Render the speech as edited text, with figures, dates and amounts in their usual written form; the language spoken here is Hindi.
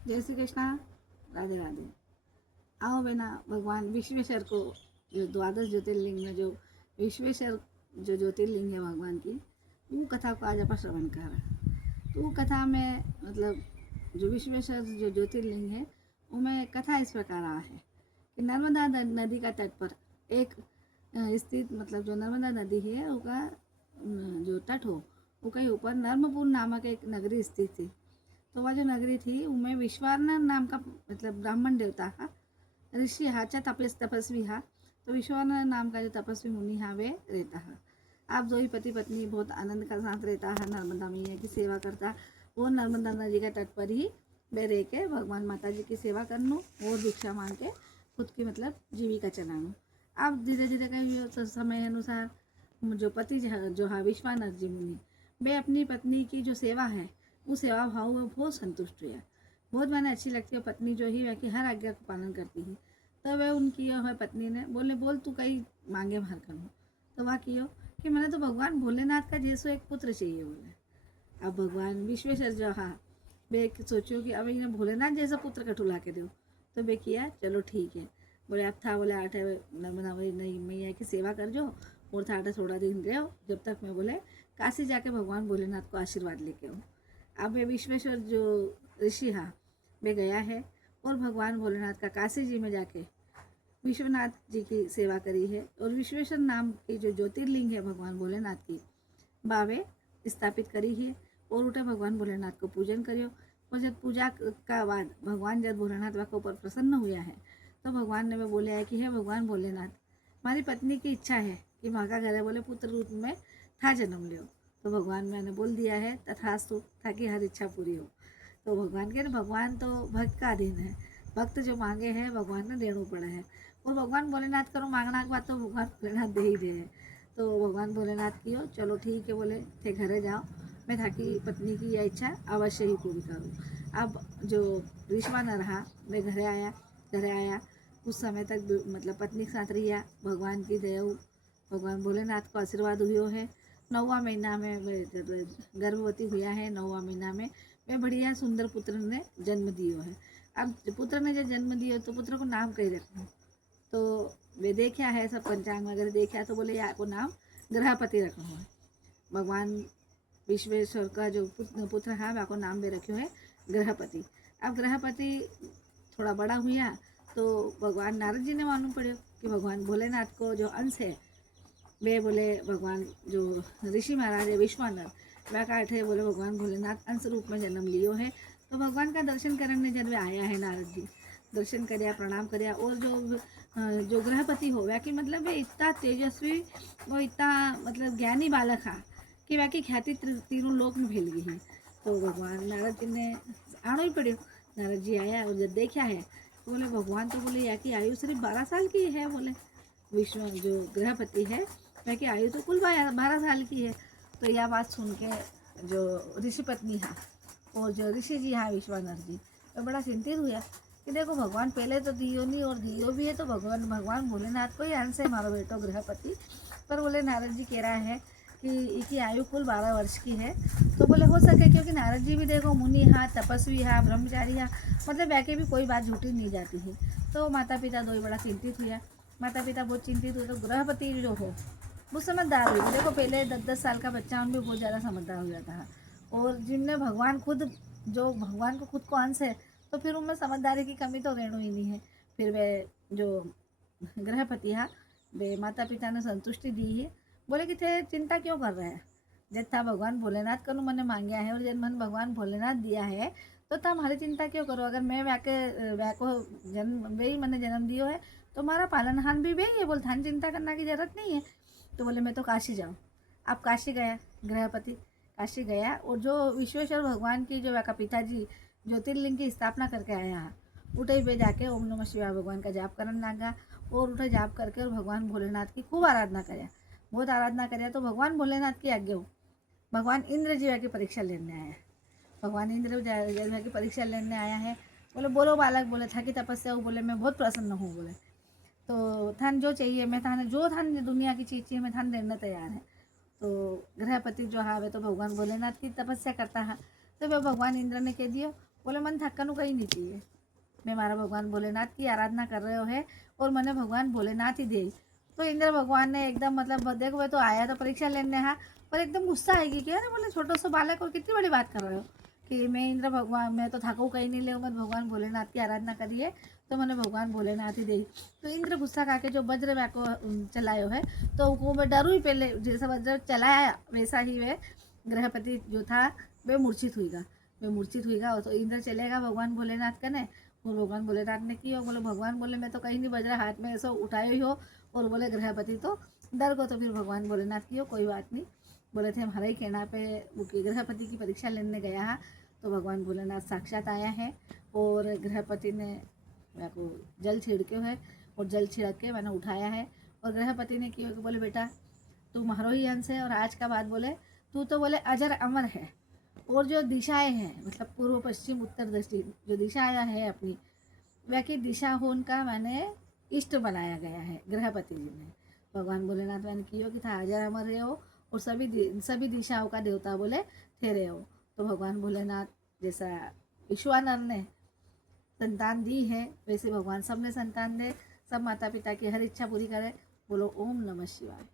जय श्री कृष्णा। राधे राधे। आओ बेना, भगवान विश्वेश्वर को, जो द्वादश ज्योतिर्लिंग में जो विश्वेश्वर जो ज्योतिर्लिंग है भगवान की, वो कथा को आज अपन श्रवण कर रहे हैं। तो वो कथा में मतलब जो विश्वेश्वर जो ज्योतिर्लिंग है उनमें कथा इस प्रकार आ है कि नर्मदा नदी का तट पर एक स्थित मतलब जो नर्मदा नदी है उसका जो तट हो वो कहीं ऊपर नर्मपुर नामक एक नगरी स्थित थी। तो वह जो नगरी थी उनमें विश्वानर नाम का मतलब ब्राह्मण देवता था, ऋषि हाचा तपस्वी हा। तो विश्वानर नाम का जो तपस्वी मुनि हा वे रहता है। आप दो ही पति पत्नी बहुत आनंद का साथ रहता है, नर्मदा मैया की सेवा करता। वो नर्मदा नदी के तट पर ही वे रह के भगवान माता जी की सेवा करनू और भिक्षा मांग के खुद की मतलब जीविका चलानू। अब धीरे धीरे कहीं समय अनुसार जो पति जो है विश्वानर जी मुनि, वे अपनी पत्नी की जो सेवा है वो सेवा भाव में बहुत संतुष्ट हुआ। बहुत मैंने अच्छी लगती है पत्नी जो ही वह की हर आज्ञा को पालन करती है। तो वह उनकी है पत्नी ने बोले बोल तू कहीं मांगे भर करूँ। तो वह कियो कि मैंने तो भगवान भोलेनाथ का जैसो एक पुत्र चाहिए बोले। अब भगवान विश्वेश्वर जो हाँ बे सोचो कि अब इन्हें भोलेनाथ जैसा पुत्र कठुला के दो। तो बे किया चलो ठीक है। बोले अब था बोले 8 नर्मदा नहीं मैया की सेवा कर जो और था 16 दिन रहो जब तक मैं बोले काशी जाके भगवान भोलेनाथ को आशीर्वाद लेके आऊँ। अब ये विश्वेश्वर जो ऋषि हा वे गया है और भगवान भोलेनाथ का काशी जी में जाके विश्वनाथ जी की सेवा करी है और विश्वेश्वर नाम की जो ज्योतिर्लिंग है भगवान भोलेनाथ की बावे स्थापित करी है और उठे भगवान भोलेनाथ को पूजन करियो। और जब पूजा का बाद भगवान जब भोलेनाथ के ऊपर प्रसन्न हुआ है तो भगवान ने वो बोले है कि हे भगवान भोलेनाथ, हमारी पत्नी की इच्छा है कि माँ का घर है बोले पुत्र रूप में था जन्म लियो। तो भगवान मैंने बोल दिया है तथास्तु, ताकि हर इच्छा पूरी हो। तो भगवान के भगवान तो भक्त का अधीन है, भक्त जो मांगे हैं भगवान ने देना पड़ा है। और भगवान भोलेनाथ करो मांगना के बाद तो भगवान भोलेनाथ दे ही दे है। तो भगवान भोलेनाथ की हो चलो ठीक है बोले थे घरे जाओ, मैं थाकी पत्नी की यह इच्छा अवश्य ही पूरी करूँ। अब जो विश्वानर रहा मैं घरे आया उस समय तक मतलब पत्नी के साथ रहिया। भगवान की दया भगवान भोलेनाथ को आशीर्वाद हुए है। 9वां महीना में गर्भवती हुआ है। 9वां महीना में वे बढ़िया सुंदर पुत्र ने जन्म दियो है। अब पुत्र ने जब जन्म दियो तो पुत्र को नाम कही रखना। तो वे देखा है सब पंचांग वगैरह देखा तो बोले आपको नाम ग्रहपति रखना है। भगवान विश्वेश्वर का जो पुत्र है आपको नाम दे रखे है ग्रहपति। अब ग्रहपति थोड़ा बड़ा हुआ तो भगवान नारद जी ने मालूम पड़े कि भगवान भोलेनाथ को जो अंश है वे बोले भगवान जो ऋषि महाराज है विश्वानर वह काट है बोले भगवान भोलेनाथ अंश रूप में जन्म लियो है। तो भगवान का दर्शन करने जब आया है नारद जी, दर्शन कराया प्रणाम कराया। और जो ग्रहपति हो वह की मतलब वे इतना तेजस्वी वो इतना मतलब ज्ञानी बालक हा कि वह की ख्याति तीनों लोक में फैल गई है। तो भगवान नारद जी ने आना ही पड़े। नारद जी आया और जब देखा है तो बोले भगवान तो बोले या की आयु सिर्फ 12 साल की है। बोले विश्व जो ग्रहपति है वह की आयु तो कुल 12 साल की है। तो यह बात सुन के जो ऋषि पत्नी है और जो ऋषि जी हाँ विश्वानर जी तो बड़ा चिंतित हुआ कि देखो भगवान पहले तो दियो नहीं और दियो भी है तो भगवान भोलेनाथ को ही अंश है हमारा बेटो ग्रहपति। पर बोले नारद जी कह रहा है कि इसकी आयु कुल 12 वर्ष की है। तो बोले हो सके क्योंकि नारद जी भी देखो मुनि हा तपस्वी हा ब्रह्मचारी हा मतलब वैके भी कोई बात झूठी नहीं जाती है। तो माता पिता दो ही बड़ा चिंतित हुआ। माता पिता बहुत चिंतित हुए तो गृहपति जो हो वो समझदार हुई। देखो पहले 10-10 साल का बच्चा उनमें बहुत ज़्यादा समझदार हो जाता है। और जिनने भगवान खुद जो भगवान को खुद को अंश है तो फिर उनमें समझदारी की कमी तो रहनी ही नहीं है। फिर वे जो गृहपति है वे माता पिता ने संतुष्टि दी है। बोले कि थे चिंता क्यों कर रहे हैं, जब था भगवान भोलेनाथ को मैंने मांगा है और जब मन भगवान भोलेनाथ दिया है तो तुम हमारी चिंता क्यों करो। अगर मैं वह को जन्म वे ही मैंने जन्म दियो है तो हमारा पालनहार भी वही है। बोल थान चिंता करना की जरूरत नहीं है। तो बोले मैं तो काशी जाऊँ। अब काशी गया गृहपति, काशी गया और जो विश्वेश्वर भगवान की जो का पिताजी ज्योतिर्लिंग की स्थापना करके आया है उठे पे जाके ओम नमः शिवाय भगवान का जाप करने लगा। और उठे जाप करके और भगवान भोलेनाथ की खूब आराधना कराया, बहुत आराधना कराया। तो भगवान भोलेनाथ की आज्ञा हो भगवान इंद्र जी की परीक्षा लेने आया। भगवान इंद्र जी की परीक्षा लेने आया है। बोले बोलो बालक, बोले था कि तपस्या हो, बोले मैं बहुत प्रसन्न हूँ। बोले तो थान जो चाहिए मैं थाने जो थान दुनिया की चीज़ चाहिए मैं थान देने तैयार है। तो गृहपति जो है वे तो भगवान भोलेनाथ की तपस्या करता है। तो वह भगवान इंद्र ने कह दिया बोले मन थक्कन कहीं नहीं चाहिए, मैं मारा भगवान भोलेनाथ की आराधना कर रहे हो है और मैंने भगवान भोलेनाथ ही दे। तो इंद्र भगवान ने एकदम मतलब देखो मैं तो आया तो परीक्षा लेने, हाँ, पर एकदम गुस्सा आएगी कि अरे बोले छोटो सा बालक और कितनी बड़ी बात कर रहे हो कि मैं इंद्र भगवान, मैं तो थाकू कहीं नहीं ले, मैं भगवान भोलेनाथ की आराधना करिए तो मैंने भगवान भोलेनाथ ही दी। तो इंद्र गुस्सा खा के जो वज्र व्या को चलायो है, तो वो मैं डरू ही, पहले जैसा वज्र चलाया वैसा ही वे गृहपति जो था वे मूर्छित हुईगा, वे मूर्छित हुईगा। तो इंद्र चलेगा भगवान भोलेनाथ कने, और भगवान भोलेनाथ ने की हो, बोले भगवान बोले मैं तो कहीं नहीं बज रहा, हाथ में ऐसा उठाए ही हो, और बोले गृहपति तो डर गो। तो फिर भगवान भोलेनाथ की हो कोई बात नहीं, बोले थे हमारे ही कहना पे वो गृहपति की परीक्षा लेने गया है। तो भगवान भोलेनाथ साक्षात आया है और गृहपति ने मेरे को जल छिड़के है, और जल छिड़क के मैंने उठाया है। और गृहपति ने की हो, बोले बेटा तू मारो ही अंश है, और आज का बात बोले तू तो बोले अजर अमर है, और जो दिशाएं हैं मतलब पूर्व पश्चिम उत्तर दक्षिण जो दिशाएं है अपनी, वह की दिशा हो उनका मैंने इष्ट बनाया गया है गृहपति जी ने। भगवान भोलेनाथ मैंने की कि था अजर अमर रहे हो, और सभी दिशाओं का देवता बोले ठहरे हो। तो भगवान भोलेनाथ जैसा विश्वानर ने संतान दी है, वैसे भगवान सब ने संतान दे, सब माता पिता की हर इच्छा पूरी करे। बोलो ओम नमः शिवाय।